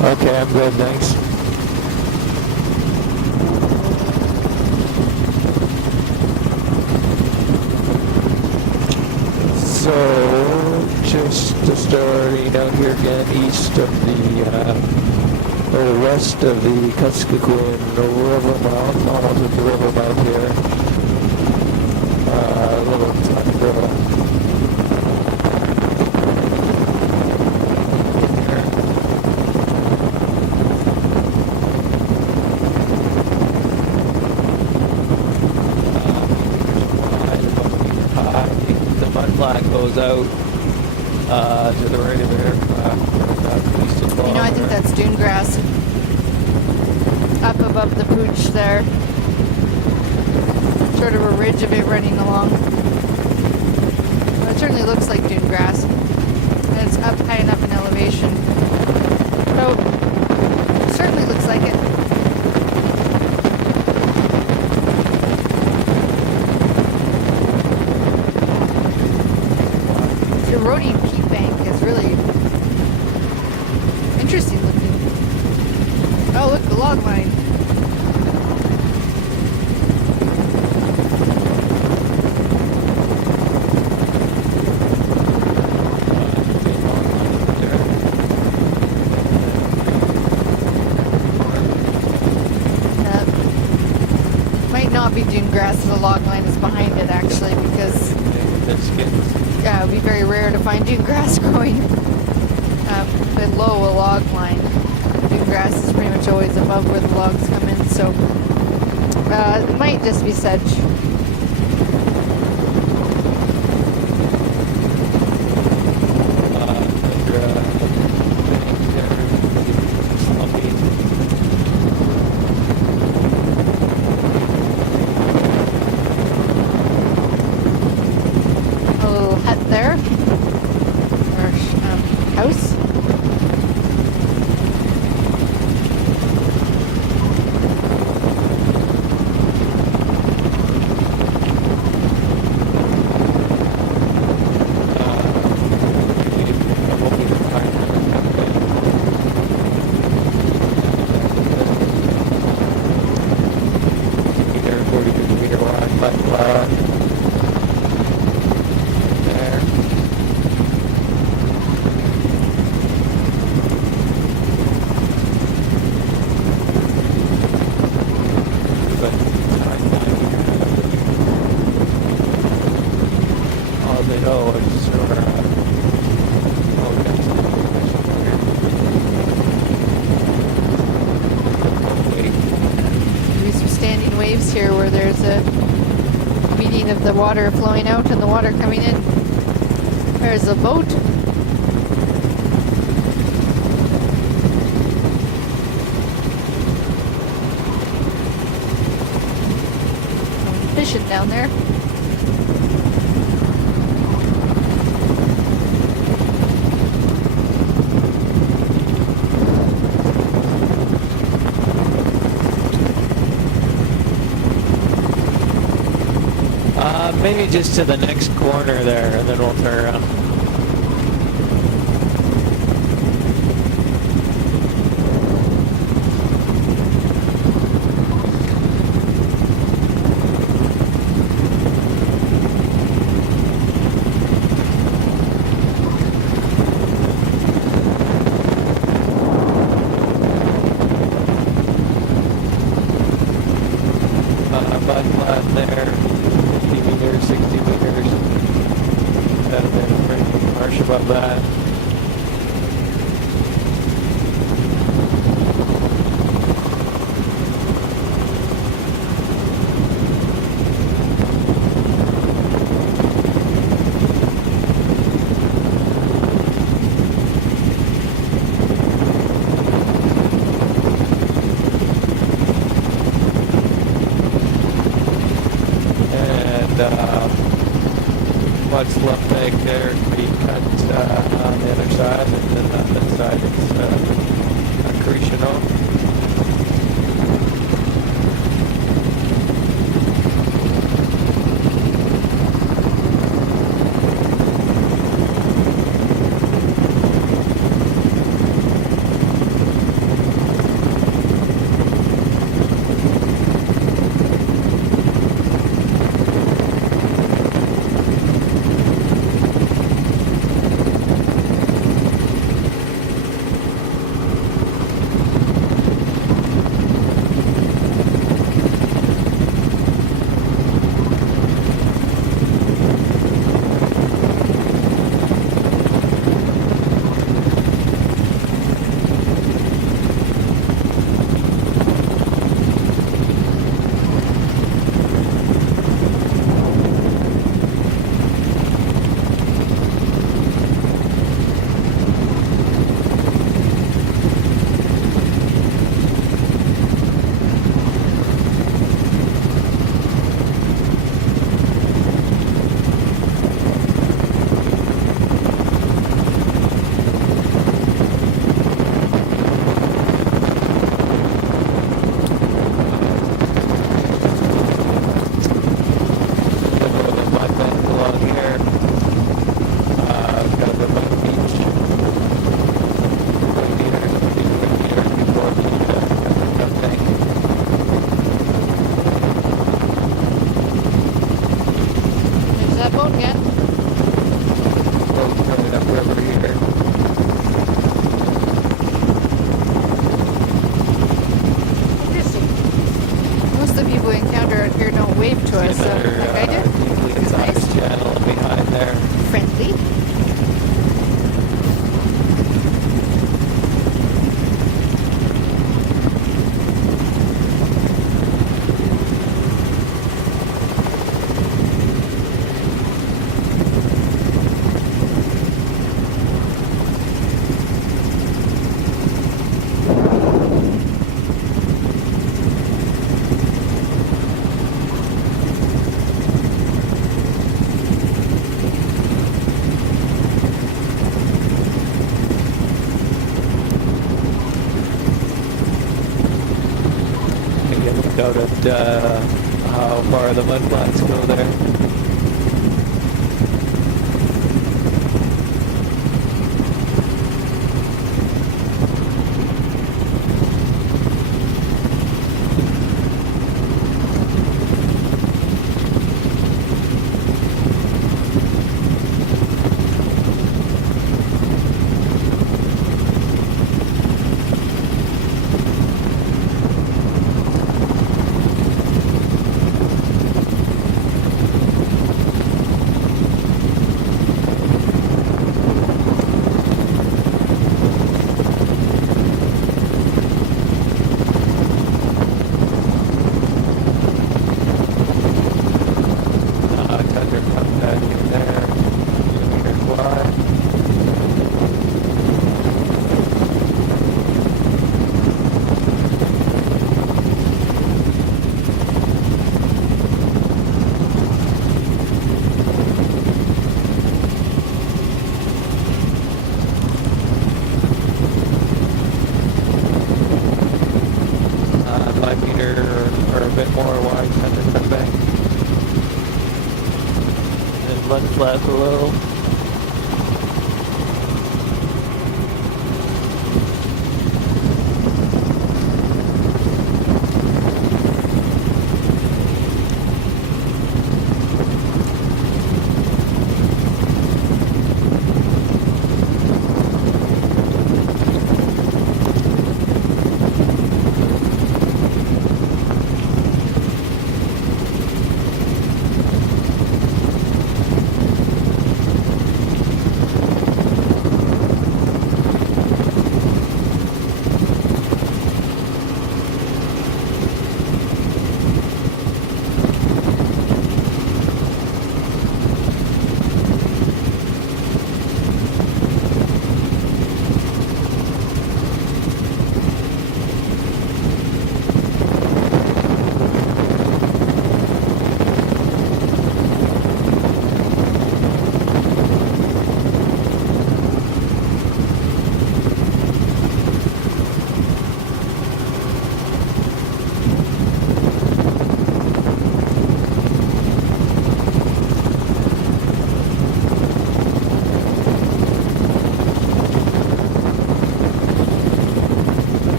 Okay, I'm good, thanks. So, just starting out here again, east of or west of the Kuskokwim river mouth, almost at the river mouth here. Little tundra. Goes out to the right of aircraft. I think that's dune grass up above the pooch there. Sort of a ridge of it running along. Well, it certainly looks like dune grass. And it's up high enough in elevation. So, it certainly looks like it. Eroding peat bank is really interesting looking. Oh, look, the log line. Might not be dune grass, the log line is behind it actually, because it would be very rare to find dune grass growing below a log line. Dune grass is pretty much always above where the logs come in, so it might just be sedge. Here where there's a meeting of the water flowing out and the water coming in. There's a boat. Fishing down there. Maybe just to the next corner there, and then we'll turn around. Mud flat there. 60 meters. Out of there, marsh above that. What's left back there can be cut on the river here. Interesting. Most of the people we encounter out here don't wave to us, so like I did. Usually it's on this channel and behind there. Friendly. Out at how far the mud flats go there. Flat below.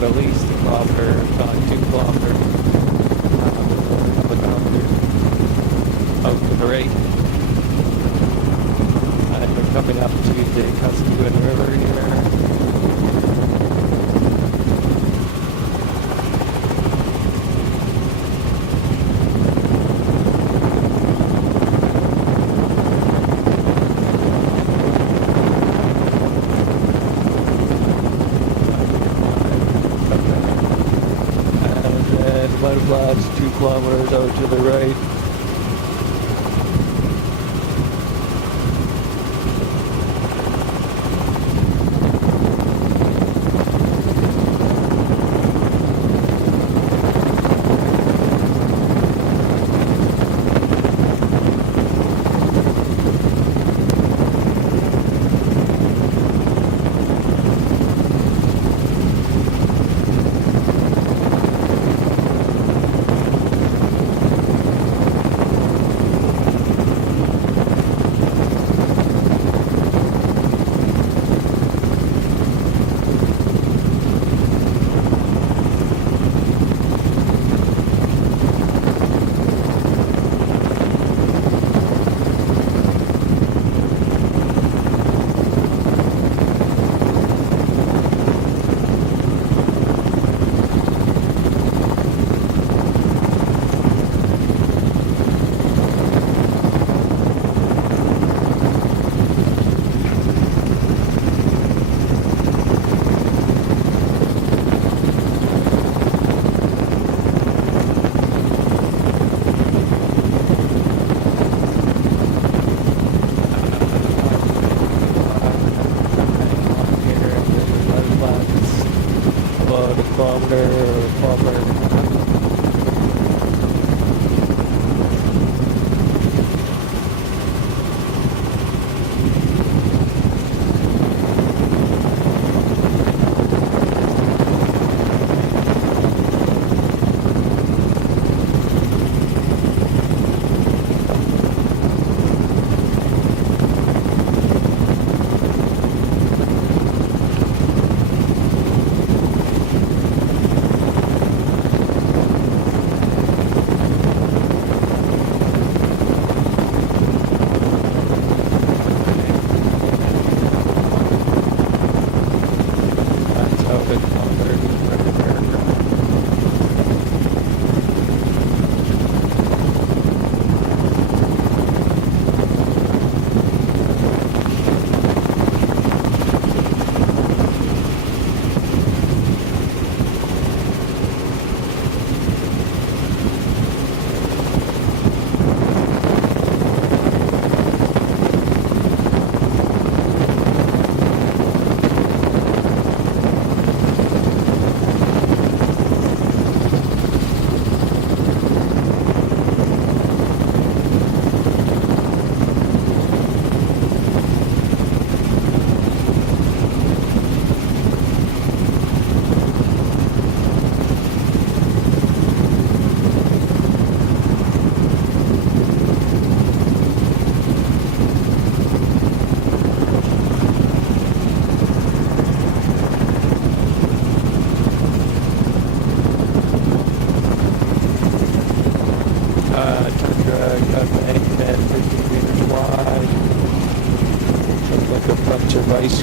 At least a kilometer, about 2 kilometers, out to the right. And we're coming up to the Kuskokwim River here. Flats 2 kilometers out to the right.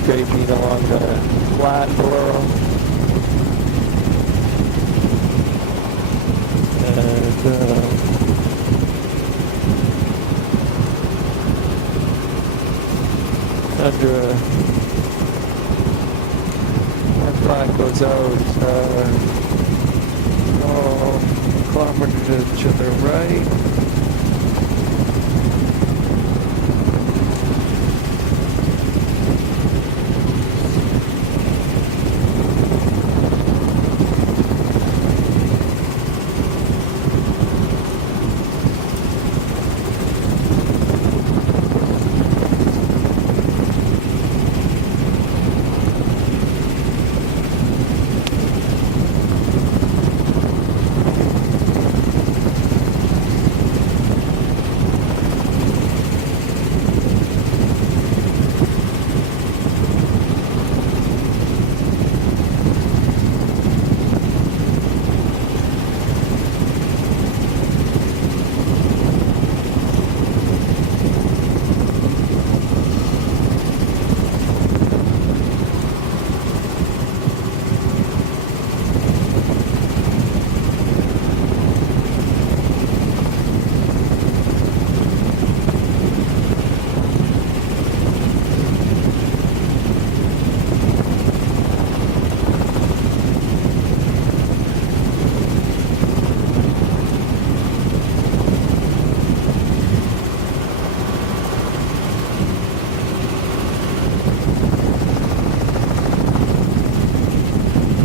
scraping along the flat below. And Tundra, that flag goes out kilometers to the right.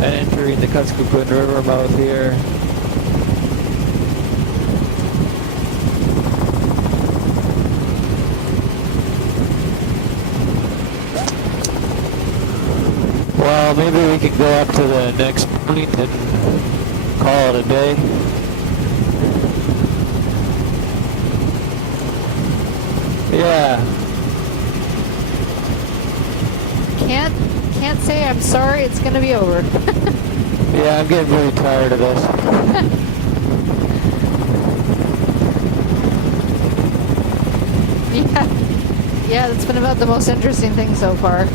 Entering the Kuskokwim River mouth here. Well, maybe we could go up to the next point and call it a day. Yeah. Can't say I'm sorry, it's gonna be over. Yeah, I'm getting really tired of this. Yeah, that's been about the most interesting thing so far.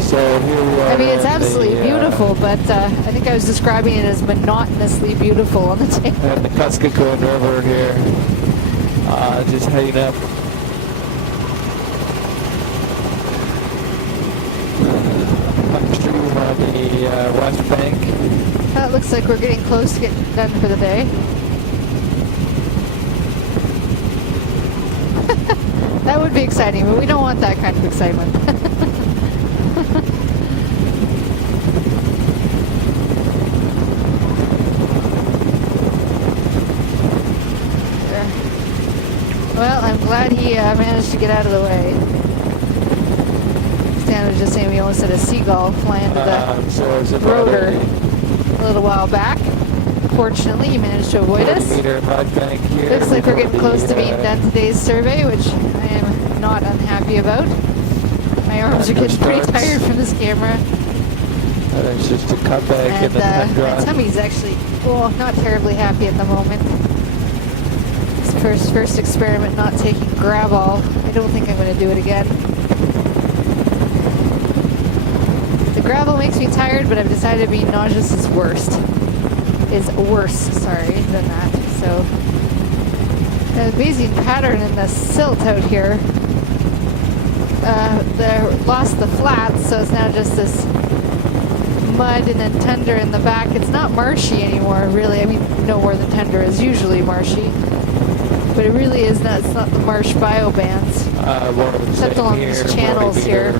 So here we are. I mean, it's absolutely beautiful, but I think I was describing it as monotonously beautiful on the tape. At the Kuskokwim River here. Just heading up. Upstream on the west bank. That looks like we're getting close to getting done for the day. That would be exciting, but we don't want that kind of excitement. Well, I'm glad he managed to get out of the way. Stan was just saying we almost had a seagull fly into the rotor a little while back. Fortunately, he managed to avoid us. Looks like we're getting close to being done today's survey, which I am not unhappy about. My arms are getting pretty tired from this camera. It's just a cutback in the tundra. My tummy's actually, well, not terribly happy at the moment. First experiment not taking Gravol. I don't think I'm going to do it again. The gravel makes me tired, but I've decided being nauseous is worse, than that. So, an amazing pattern in the silt out here. They lost the flats, so it's now just this mud and then tundra in the back. It's not marshy anymore, really. I mean, no more than tundra is usually marshy. But it really is not, it's not the marsh biobands. Except along these channels here.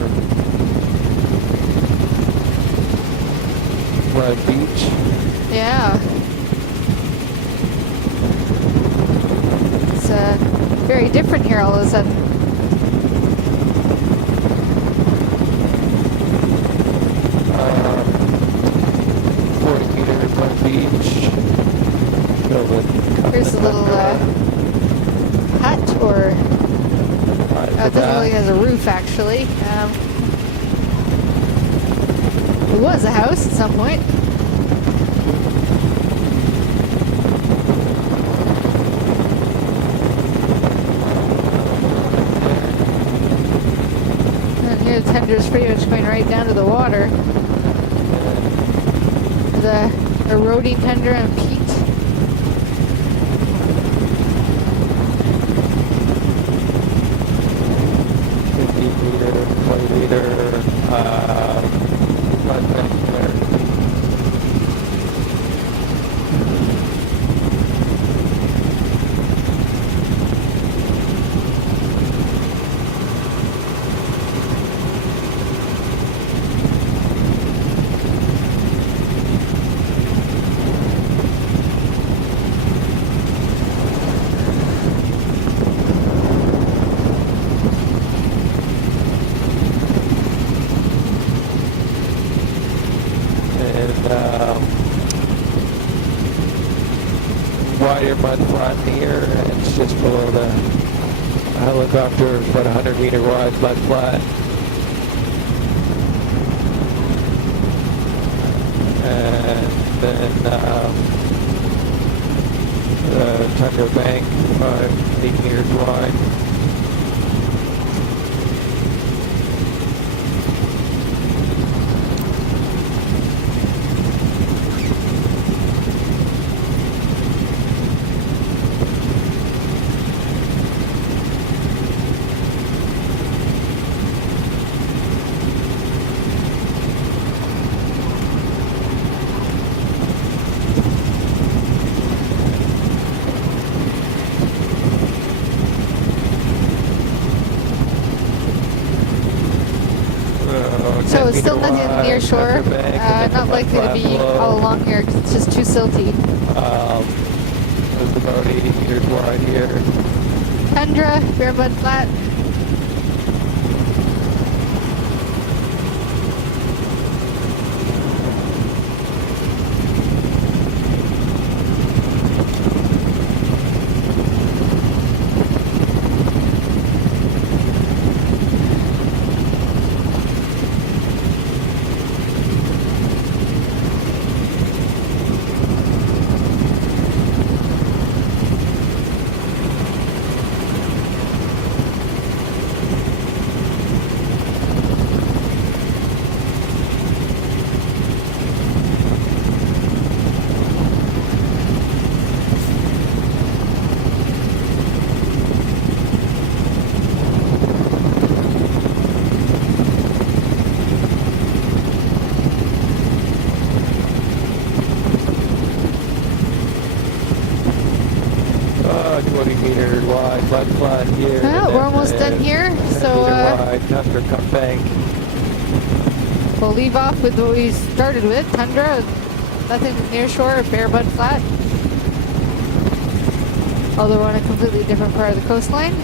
Mud beach. Yeah. It's very different here all of a sudden. 40-meter mud beach. Here's a little hut, or it doesn't look like it has a roof actually. It was a house at some point. And tundra is pretty much going right down to the water. The eroding tundra and peat. Meter, 20 meter, mud bank there. Wider mud flat here, and it's just below the helicopter, about 100 meter wide mud flat. And then the tundra bank, 8 meters wide. So it's still nothing near shore. Not likely to be all along here because it's just too silty. It's about 80 meters wide here. Tundra, bare mud flat. Flat here. Well, we're almost done here, so wide tundra cut bank. We'll leave off with what we started with, tundra, nothing near shore, bare mud flat. Although we're on a completely different part of the coastline.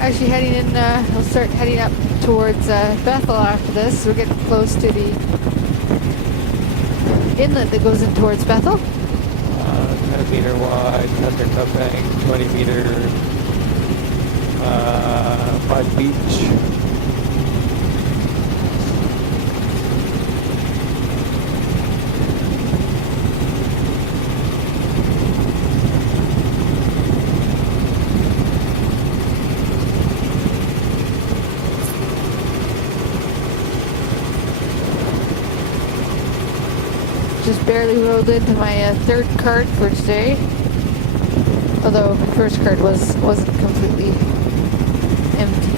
Actually heading in, we'll start heading up towards Bethel after this. We're getting close to the inlet that goes in towards Bethel. 10 meter wide tundra cut bank, 20 meter mud beach. Just barely rolled into my third cart for today. Although my first cart wasn't completely empty.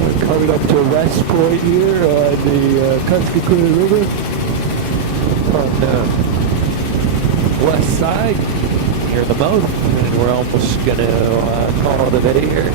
We're coming up to West Point here on the Kuskokwim River on the west side near the mouth, and we're almost gonna call it a day here.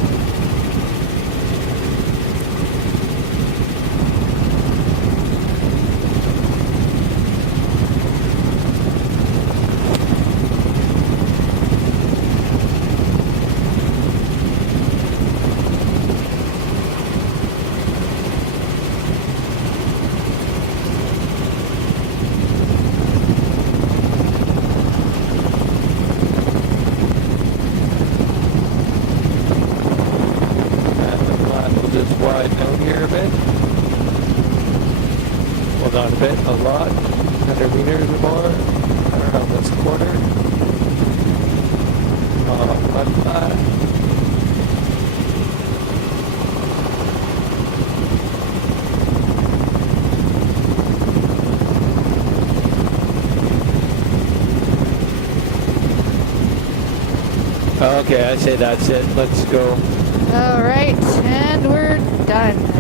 here a bit. Well, not a bit, a lot. 100 meters or more around this corner. Mud flat. Okay, I say that's it. Let's go. All right, and we're done.